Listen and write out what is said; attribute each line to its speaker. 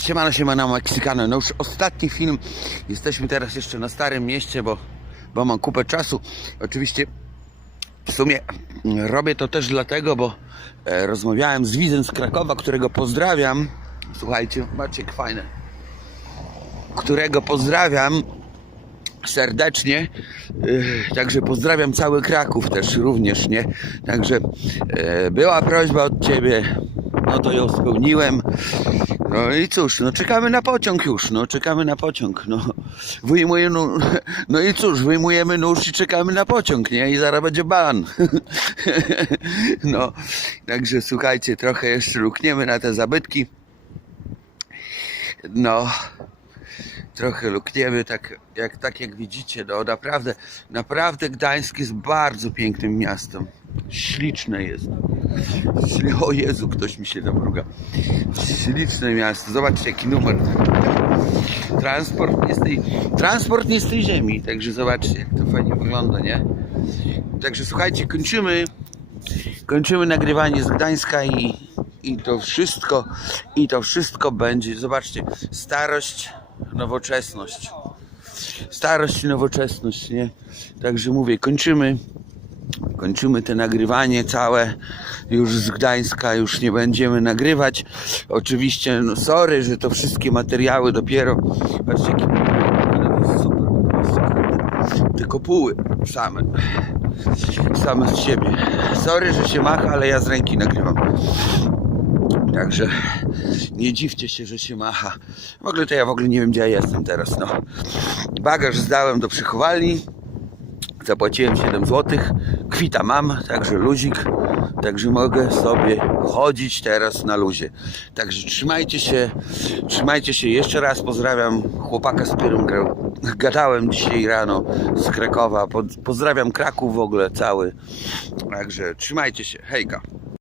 Speaker 1: Siemano, siemano, Meksykano. No już ostatni film. Jesteśmy teraz jeszcze na Starym Mieście, bo, bo mam kupę czasu. Oczywiście w sumie robię to też dlatego, bo e, rozmawiałem z widzem z Krakowa, którego pozdrawiam. Słuchajcie, Maciek fajne. Którego pozdrawiam serdecznie. Yy, Także pozdrawiam cały Kraków też również, nie? Także e, była prośba od ciebie, no to ją spełniłem. No i cóż, no czekamy na pociąg już, no czekamy na pociąg, no. Wyjmuję, no, no i cóż, wyjmujemy nóż i czekamy na pociąg, nie? I zaraz będzie ban. No, także słuchajcie, trochę jeszcze lukniemy na te zabytki. No, trochę lukniemy, tak jak, tak jak widzicie, no naprawdę, naprawdę Gdańsk jest bardzo pięknym miastem. Śliczne jest. O Jezu, ktoś mi się tam mruga. Śliczne miasto. Zobaczcie jaki numer. Transport nie z tej, transport nie z tej ziemi, także zobaczcie jak to fajnie wygląda, nie? Także słuchajcie, kończymy kończymy nagrywanie z Gdańska i, i to wszystko i to wszystko będzie, zobaczcie, starość, nowoczesność. Starość i nowoczesność, nie? Także mówię, kończymy kończymy te nagrywanie całe już z Gdańska, już nie będziemy nagrywać. Oczywiście, no sorry, że to wszystkie materiały dopiero, patrzcie, jakie jest super, te kopuły same, same z siebie. Sorry, że się macha, ale ja z ręki nagrywam. Także nie dziwcie się, że się macha. W ogóle to ja w ogóle nie wiem, gdzie ja jestem teraz. No. Bagaż zdałem do przechowalni. Zapłaciłem 7 zł. Kwita mam, także luzik. Także mogę sobie chodzić teraz na luzie. Także trzymajcie się, trzymajcie się. Jeszcze raz pozdrawiam chłopaka, z którym gadałem dzisiaj rano z Krakowa. Po- Pozdrawiam Kraków w ogóle cały. Także trzymajcie się. Hejka.